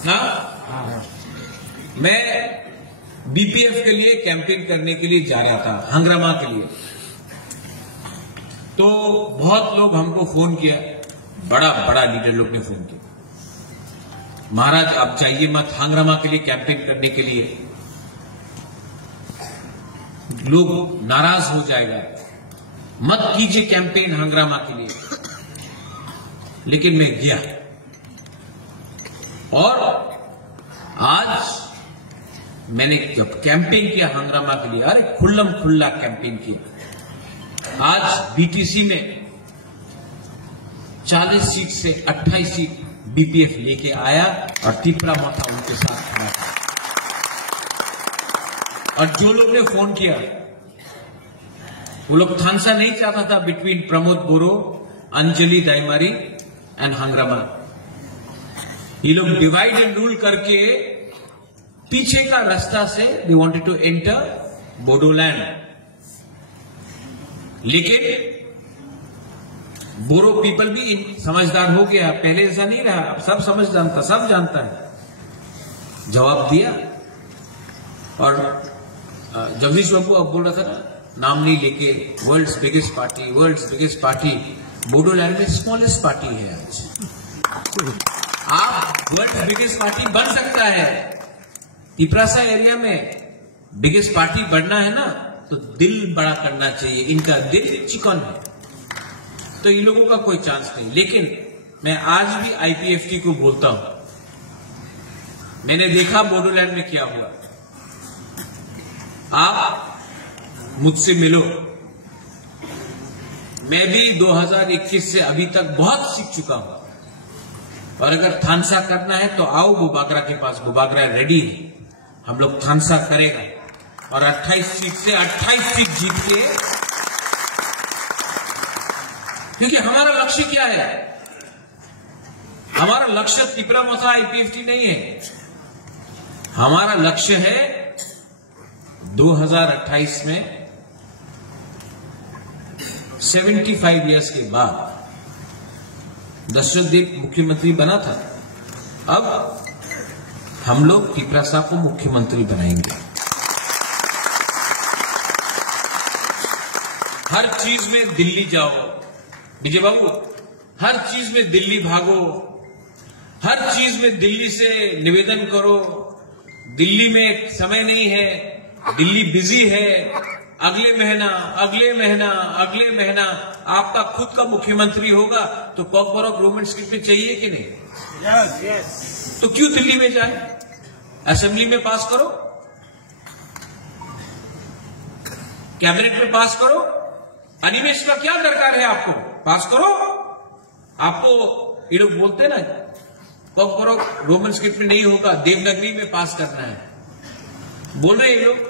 हाँ, मैं बीपीएफ के लिए कैंपेन करने के लिए जा रहा था, हंग्रामा के लिए। तो बहुत लोग हमको फोन किया, बड़ा बड़ा लीडर लोग ने फोन किया, महाराज आप जाइए मत हंग्रामा के लिए कैंपेन करने के लिए, लोग नाराज हो जाएगा, मत कीजिए कैंपेन हंग्रामा के लिए। लेकिन मैं गया और आज मैंने जब कैंपेन किया हंग्रामा के लिए, अरे खुल्लम खुल्ला कैंपेन किया। आज बीटीसी में 40 सीट से 28 सीट बीपीएफ लेके आया और तिपरा मोथा उनके साथ खड़ा था। और जो लोग ने फोन किया वो लोग थानसा नहीं चाहता था बिटवीन प्रमोद बोरो, अंजलि दाइमारी एंड हंग्रामा। ये लोग डिवाइड एंड रूल करके पीछे का रास्ता से they wanted to enter Bodoland. लेकिन बोरो पीपल भी समझदार हो गया, पहले ऐसा नहीं रहा, अब सब सब जानता है। जवाब दिया और जगदीश बाबू अब बोल रहा था ना, नाम नहीं लेके, वर्ल्ड्स बिगेस्ट पार्टी बोडोलैंड में स्मॉलेस्ट पार्टी है। आज आप वर्ल्ड बिगेस्ट पार्टी बन सकता है। तिपरासा एरिया में बिगेस्ट पार्टी बनना है ना तो दिल बड़ा करना चाहिए। इनका दिल चिकन है तो इन लोगों का कोई चांस नहीं। लेकिन मैं आज भी आईपीएफटी को बोलता हूं, मैंने देखा बोडोलैंड में क्या हुआ। आप मुझसे मिलो, मैं भी 2021 से अभी तक बहुत सीख चुका हूं। और अगर थानसा करना है तो आओ बुबागरा के पास, बुबागरा रेडी है, हम लोग थानसा करेगा और 28 सीट से 28 सीट जीत के, क्योंकि हमारा लक्ष्य क्या है? हमारा लक्ष्य तिपरा मोथा आईपीएफटी नहीं है। हमारा लक्ष्य है 2028 में 75 इयर्स के बाद दशरथ देव मुख्यमंत्री बना था, अब हम लोग तिपरासा को मुख्यमंत्री बनाएंगे। हर चीज में दिल्ली जाओ विजय बाबू, हर चीज में दिल्ली भागो, हर चीज में दिल्ली से निवेदन करो, दिल्ली में समय नहीं है, दिल्ली बिजी है, अगले महीना आपका खुद का मुख्यमंत्री होगा तो कॉकबरॉक रोमन स्क्रिप्ट में चाहिए कि नहीं? yes. तो क्यों दिल्ली में जाए? असेंबली में पास करो, कैबिनेट में पास करो, अनिमेश का क्या दरकार है? आपको पास करो। आपको ये लोग बोलते ना कॉकबरॉक रोमन स्क्रिप्ट में नहीं होगा, देवनागरी में पास करना है, बोल रहे ये लोग।